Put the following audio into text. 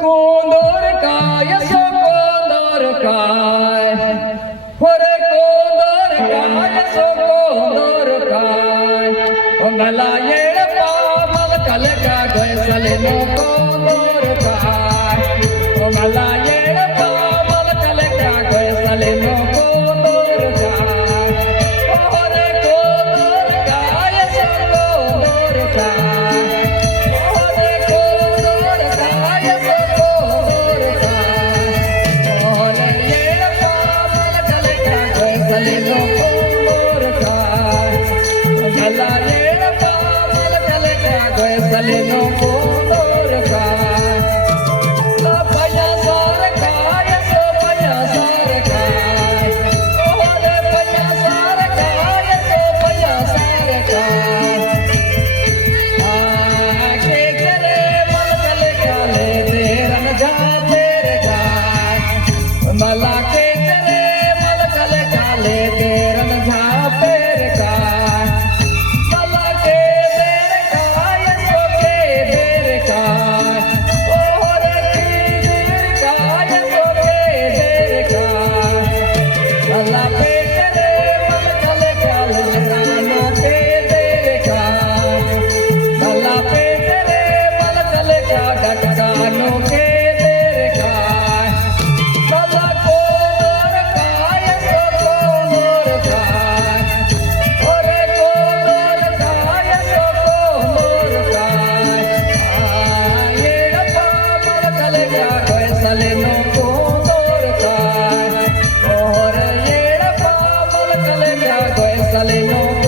कोंदोर काय सो कोंदोर काय होरे कोंदोर काय सो कोंदोर काय मला येड पामल कलका गोयसले नो कोंदोर काय मला येड पामल कलका गोयसले नो कोंदोर काय होरे कोंदोर काय सो कोंदोर काय Salino condor kai, la paya sar kai, so paya sar kai, oh le paya sar kai, so paya sar kai. Aake kare mal kale kale teran ja tere kai, mala ke kare mal kale kale teran ja tere kai. Salino condor kai, or yeda pamal kalega goy salino.